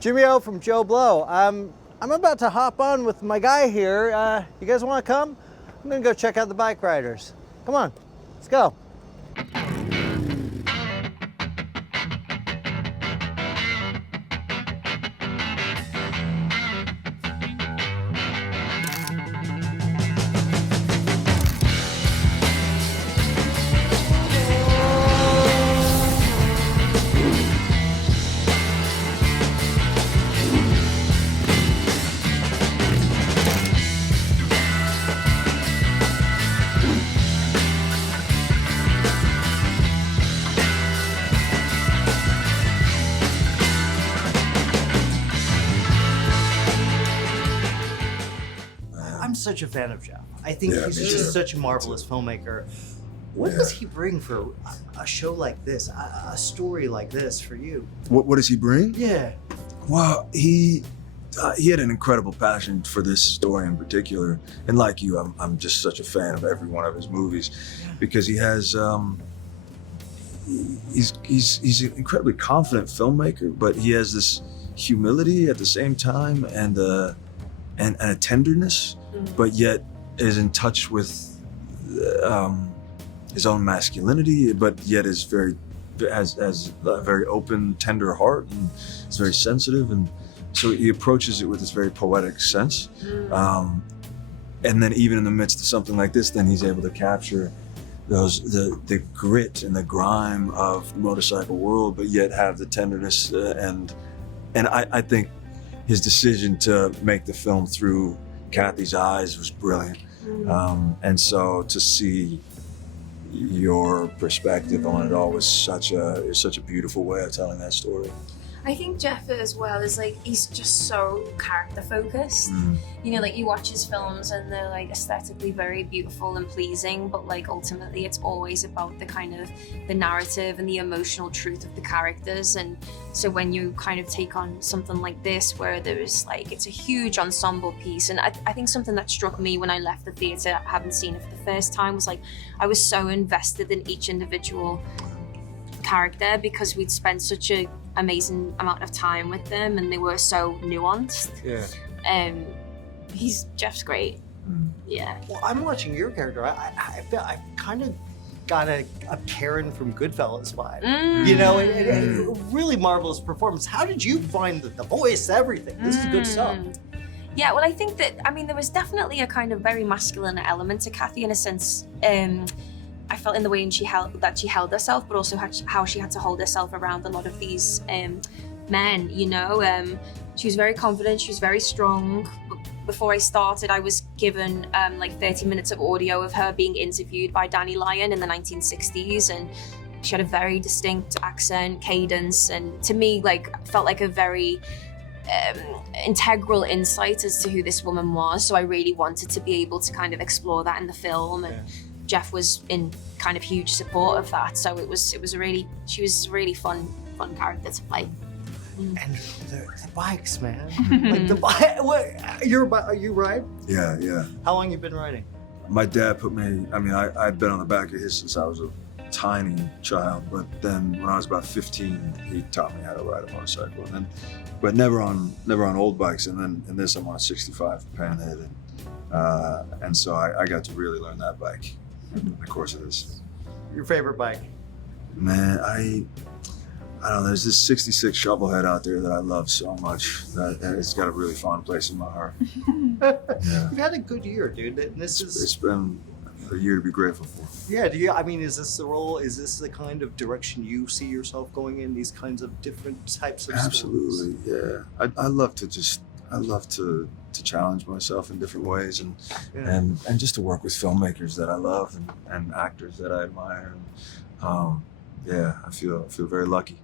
Jimmy O from JoBlo. I'm about to hop on with my guy here. You guys want to come? I'm gonna go check out the Bikeriders. Come on, let's go. I'm such a fan of Jeff. I think he's just such a marvelous filmmaker. What does he bring for a show like this, a story like this for you? What does he bring? Yeah. Well, he had an incredible passion for this story in particular, and like you, I'm just such a fan of every one of his movies, because he has he's an incredibly confident filmmaker, but he has this humility at the same time and a tenderness, but yet is in touch with his own masculinity, but yet is has a very open, tender heart, and is very sensitive, and so he approaches it with this very poetic sense. And then even in the midst of something like this, then he's able to capture the grit and the grime of the motorcycle world, but yet have the tenderness and I think his decision to make the film through Kathy's eyes was brilliant. And so to see your perspective on it all was such a beautiful way of telling that story. I think Jeff as well is like, he's just so character focused. You know, like you watch his films and they're like aesthetically very beautiful and pleasing, but like ultimately it's always about the kind of the narrative and the emotional truth of the characters. And so when you kind of take on something like this, where there's like, it's a huge ensemble piece. And I think something that struck me when I left the theater, having seen it for the first time, was like, I was so invested in each individual character because we'd spent such an amazing amount of time with them and they were so nuanced. Jeff's great. Yeah. Well, I'm watching your character. I feel I kind of got a Karen from Goodfellas vibe. You know, and really marvelous performance. How did you find the voice, everything? This is good stuff. Yeah, well, I think that, I mean, there was definitely a kind of very masculine element to Kathy in a sense. I felt in the way she held herself, but also how she had to hold herself around a lot of these men, you know. She was very confident, she was very strong. Before I started, I was given like 30 minutes of audio of her being interviewed by Danny Lyon in the 1960s, and she had a very distinct accent, cadence, and to me, like, felt like a very integral insight as to who this woman was. So I really wanted to be able to kind of explore that in the film, and Jeff was in kind of huge support of that. So she was a really fun character to play. And the bikes, man. Like the bike. Are you ride? Yeah. How long you been riding? My dad put me. I mean, I'd been on the back of his since I was a tiny child, but then when I was about 15, he taught me how to ride a motorcycle, but never on old bikes. And then in this, I'm on a 65 Panhead, and so I got to really learn that bike in the course of this. Your favorite bike? Man, I don't know. There's this 66 Shovelhead out there that I love so much that it's got a really fond place in my heart. Yeah. You've had a good year, dude. And It's been a year to be grateful for. Yeah. Is this the role? Is this the kind of direction you see yourself going in? These kinds of different types of Absolutely, stories? Yeah. I love to challenge myself in different ways, and just to work with filmmakers that I love and actors that I admire. And, I feel very lucky.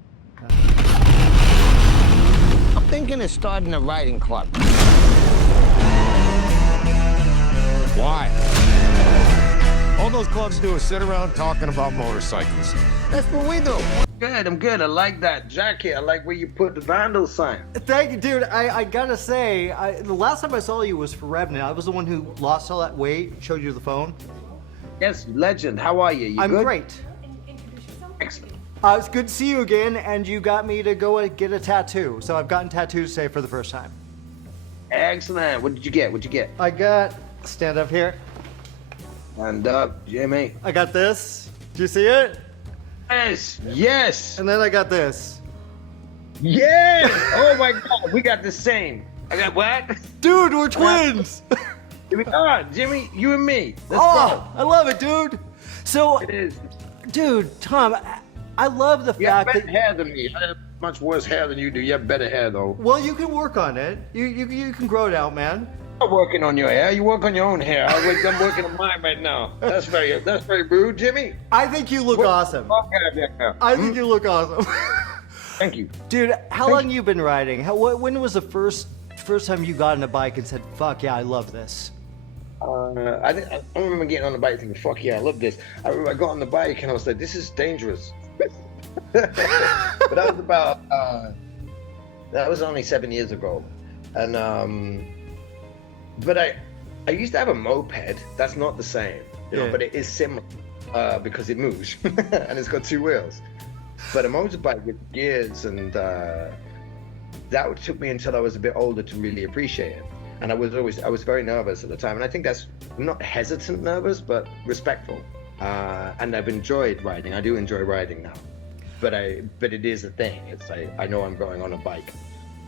I'm thinking of starting a writing club. Why? All those clubs do is sit around talking about motorcycles. That's what we do. Good, I'm good. I like that jacket. I like where you put the Vandal sign. Thank you, dude. I gotta say, the last time I saw you was for Revenant. I was the one who lost all that weight, showed you the phone. Yes, legend. How are you? I'm good? great. Excellent. It's good to see you again, and you got me to go and get a tattoo. So I've gotten tattoos today for the first time. Excellent. What did you get? What'd you get? I got, stand up here. Stand up, Jimmy. I got this. Do you see it? Yes. Yes. And then I got this. Yes. Oh my God. We got the same. I got what? Dude, we're twins. Jimmy, you and me. Let's Oh, I love it, dude. So, go. It is. dude, Tom, I love the You have fact better that. hair than me. I have much worse hair than you do. You have better hair though. Well, you can work on it. You can grow it out, man. I'm not working on your hair. You work on your own hair. I'm working on mine right now. That's very rude, Jimmy. I think you look awesome. Fuck out of here. I think you look awesome. Thank you. Dude, how long you been riding? When was the first time you got on a bike and said, "Fuck yeah, I love this"? I remember getting on the bike thinking, "Fuck yeah, I love this." I remember I got on the bike and I was like, "This is dangerous." But that was about that was only 7 years ago, and but I used to have a moped. That's not the same, you know, but it is similar because it moves and it's got 2 wheels. But a motorbike with gears, and that took me until I was a bit older to really appreciate it. And I was very nervous at the time, and I think that's not hesitant nervous, but respectful. And I've enjoyed riding. I do enjoy riding now, but it is a thing. It's I know I'm going on a bike,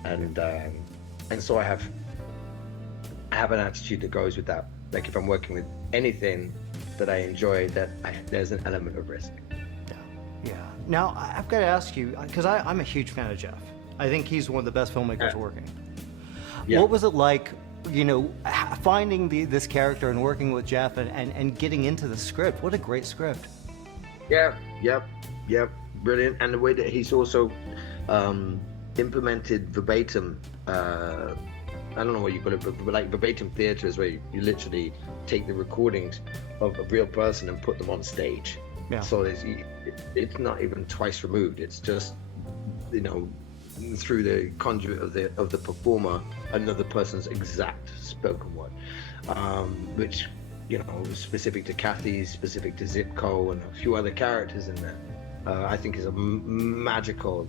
and so I have an attitude that goes with that. Like if I'm working with anything that I enjoy, there's an element of risk. Yeah. Now, I've got to ask you, because I'm a huge fan of Jeff. I think he's one of the best filmmakers working. Yeah. What was it like, finding this character and working with Jeff and getting into the script? What a great script. Yeah, yep, brilliant. And the way that he's also implemented verbatim, I don't know what you call it, but like verbatim theater is where you literally take the recordings of a real person and put them on stage. Yeah. So it's not even twice removed. It's just, through the conduit of the performer, another person's exact spoken word, which, specific to Kathy, specific to Zipco, and a few other characters in there, I think is a magical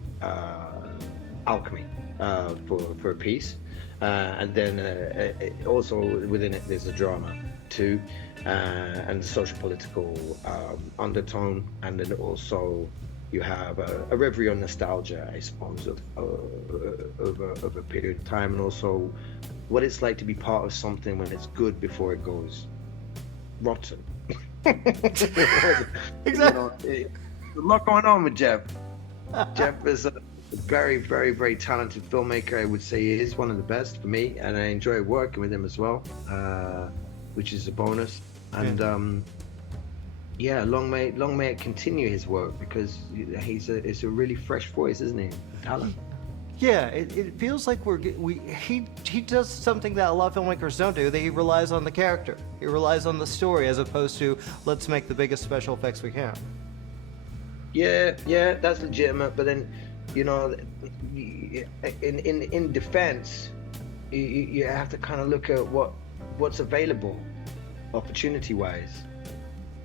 alchemy for a piece. And then also within it, there's a drama too, and social political undertone, and then also you have a reverie on nostalgia, I suppose, of a period of time, and also what it's like to be part of something when it's good before it goes rotten. Exactly. There's a lot going on with Jeff. Jeff is a very, very, very talented filmmaker. I would say he is one of the best for me, and I enjoy working with him as well, which is a bonus. And long may it continue his work, because it's a really fresh voice, isn't he? Talent. Yeah, it feels like he does something that a lot of filmmakers don't do. That he relies on the character. He relies on the story, as opposed to let's make the biggest special effects we can. Yeah, that's legitimate. But then, in defense, you have to kind of look at what's available, opportunity-wise.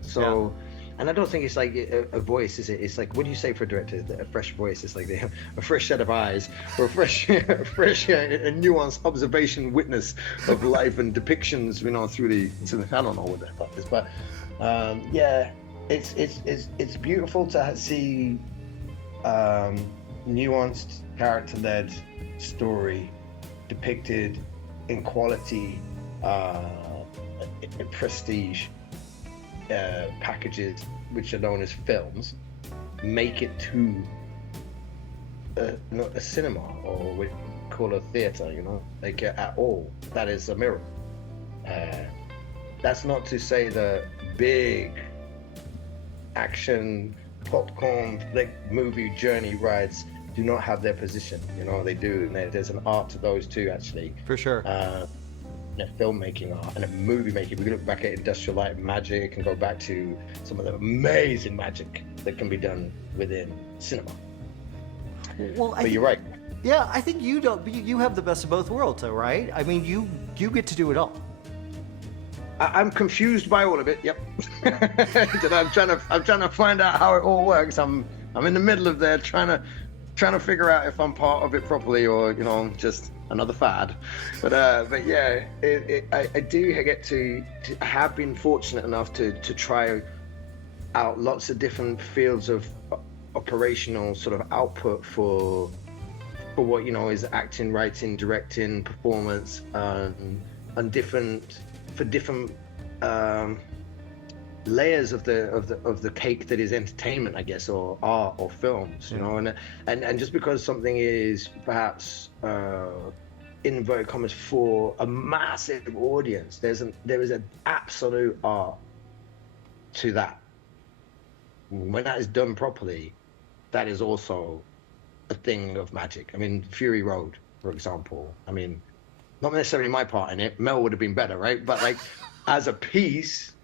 So, and I don't think it's like a voice, is it? It's like, what do you say for a director? A fresh voice. It's like they have a fresh set of eyes, or a fresh, a nuanced observation, witness of life and depictions, through the. I don't know what that is, but it's beautiful to see nuanced, character-led story depicted in quality, in prestige. Packages which are known as films, make it to not a cinema, or what we call a theater, like at all. That is a miracle. That's not to say the big action popcorn movie journey rides do not have their position. They do, and there's an art to those too, actually. For sure. A filmmaking art and a movie making. We can look back at Industrial Light and Magic and go back to some of the amazing magic that can be done within cinema. Well, but you're right. Yeah, I think you don't. You have the best of both worlds, though, right? I mean, you get to do it all. I'm confused by all of it. Yep. I'm trying to find out how it all works. I'm I'm in the middle of there trying to figure out if I'm part of it properly or, you know, just another fad. But yeah, I do get to I have been fortunate enough to try out lots of different fields of operational sort of output for what, you know, is acting, writing, directing, performance, and different layers of the cake that is entertainment, I guess, or art or films, you know. And just because something is perhaps in inverted commas for a massive audience, there is an absolute art to that. When that is done properly, that is also a thing of magic. I mean, Fury Road, for example. I mean, not necessarily my part in it. Mel would have been better, right? But like, as a piece,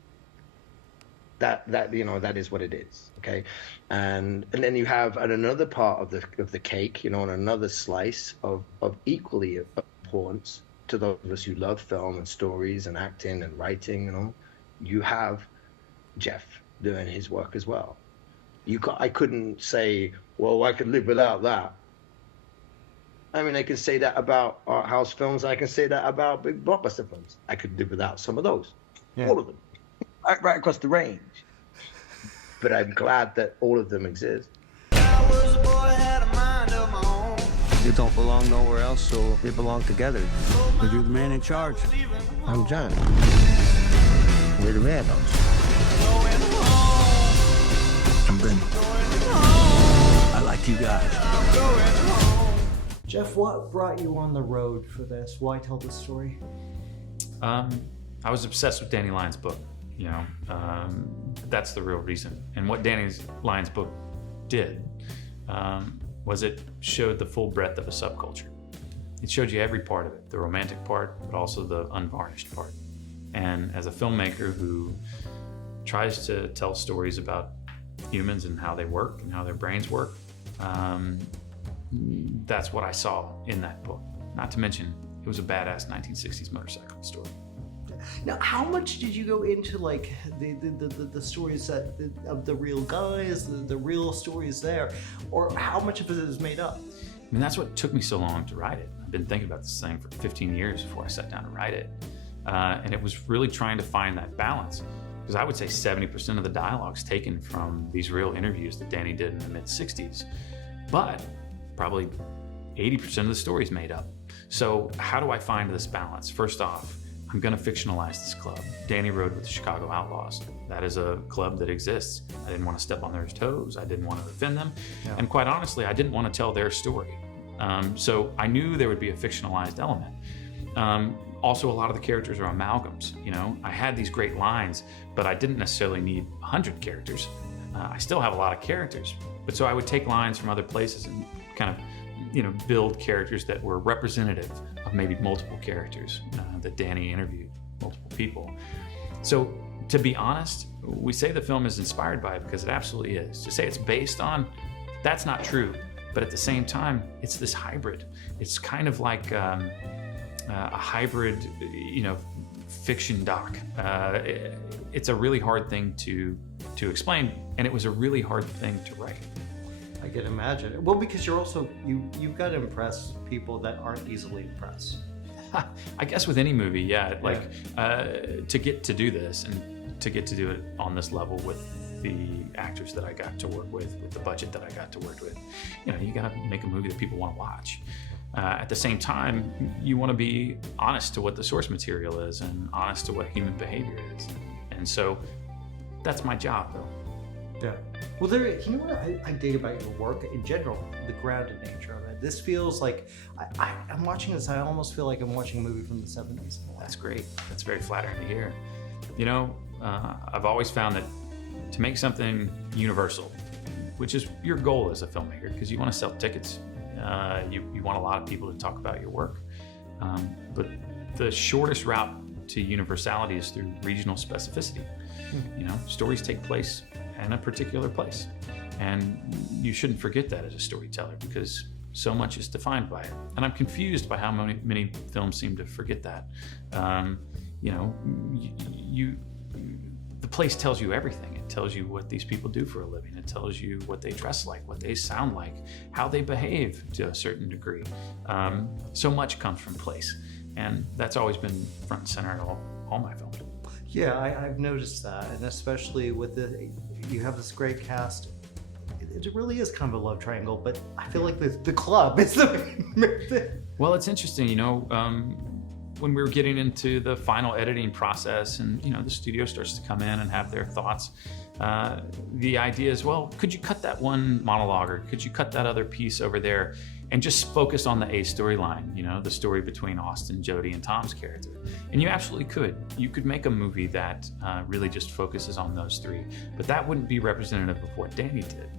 that you know, that is what it is. Okay, and then you have another part of the cake, you know, and another slice of equally importance to those of us who love film and stories and acting and writing. You know, you have Jeff doing his work as well. I couldn't say, well, I could live without that. I mean, I can say that about art house films. I can say that about big blockbuster films. I could live without some of those, all of them, right across the range. But I'm glad that all of them exist. You don't belong nowhere else, so they belong together. But you're the man in charge. I'm John. We're the Randos. I'm Ben. I like you guys. Jeff, what brought you on the road for this? Why tell this story? I was obsessed with Danny Lyon's book. You know, that's the real reason. And what Danny Lyon's book did was it showed the full breadth of a subculture. It showed you every part of it, the romantic part, but also the unvarnished part. And as a filmmaker who tries to tell stories about humans and how they work and how their brains work, that's what I saw in that book. Not to mention, it was a badass 1960s motorcycle story. Now, how much did you go into like the stories of the real guys, the real stories there, or how much of it is made up? I mean, that's what took me so long to write it. I've been thinking about this thing for 15 years before I sat down to write it. And it was really trying to find that balance. Because I would say 70% of the dialogue's taken from these real interviews that Danny did in the mid-60s. But probably 80% of the story's made up. So how do I find this balance? First off, I'm gonna fictionalize this club. Danny rode with the Chicago Outlaws. That is a club that exists. I didn't want to step on their toes. I didn't want to offend them. Yeah. And quite honestly, I didn't want to tell their story. So I knew there would be a fictionalized element. Also, a lot of the characters are amalgams. You know, I had these great lines, but I didn't necessarily need 100 characters. I still have a lot of characters, but so I would take lines from other places and kind of, you know, build characters that were representative of maybe multiple characters that Danny interviewed, multiple people. So to be honest, we say the film is inspired by it because it absolutely is. To say it's based on, that's not true. But at the same time, it's this hybrid. It's kind of like a hybrid, you know, fiction doc. It's a really hard thing to explain, and it was a really hard thing to write. I can imagine. Well, because you're also, you've got to impress people that aren't easily impressed. I guess with any movie, yeah. Like to get to do this and to get to do it on this level with the actors that I got to work with the budget that I got to work with, you know, you got to make a movie that people want to watch. At the same time, you want to be honest to what the source material is and honest to what human behavior is. And so that's my job, though. Yeah. Well, you know what I dig about your work in general, the grounded nature of it. This feels like, I'm watching this, I almost feel like I'm watching a movie from the 70s. That's great. That's very flattering to hear. You know, I've always found that to make something universal, which is your goal as a filmmaker, because you want to sell tickets. You want a lot of people to talk about your work. But the shortest route to universality is through regional specificity. You know, stories take place in a particular place. And you shouldn't forget that as a storyteller, because so much is defined by it. And I'm confused by how many films seem to forget that. You know, the the place tells you everything. It tells you what these people do for a living. It tells you what they dress like, what they sound like, how they behave to a certain degree. So much comes from place. And that's always been front and center in all my films. Yeah, I've noticed that, and especially with you have this great cast. It really is kind of a love triangle, but I feel like the club is the Well, it's interesting, when we were getting into the final editing process and, the studio starts to come in and have their thoughts, the idea is, well, could you cut that one monologue or could you cut that other piece over there and just focus on the A storyline, the story between Austin, Jodie, and Tom's character? And you absolutely could. You could make a movie that really just focuses on those three, but that wouldn't be representative of what Danny did.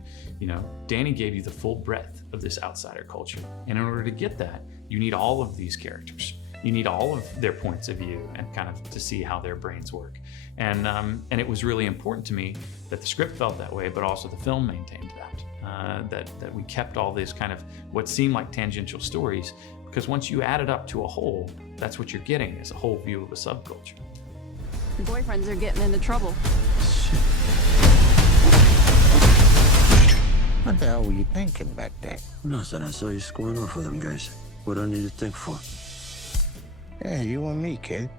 Danny gave you the full breadth of this outsider culture. And in order to get that, you need all of these characters. You need all of their points of view and kind of to see how their brains work. And it was really important to me that the script felt that way, but also the film maintained that. That we kept all these kind of what seemed like tangential stories, because once you add it up to a whole, that's what you're getting, is a whole view of a subculture. Your boyfriends are getting into trouble. What the hell were you thinking back there? Nothing. I saw you squaring off with them guys. What do I need to think for? Yeah, you and me, kid.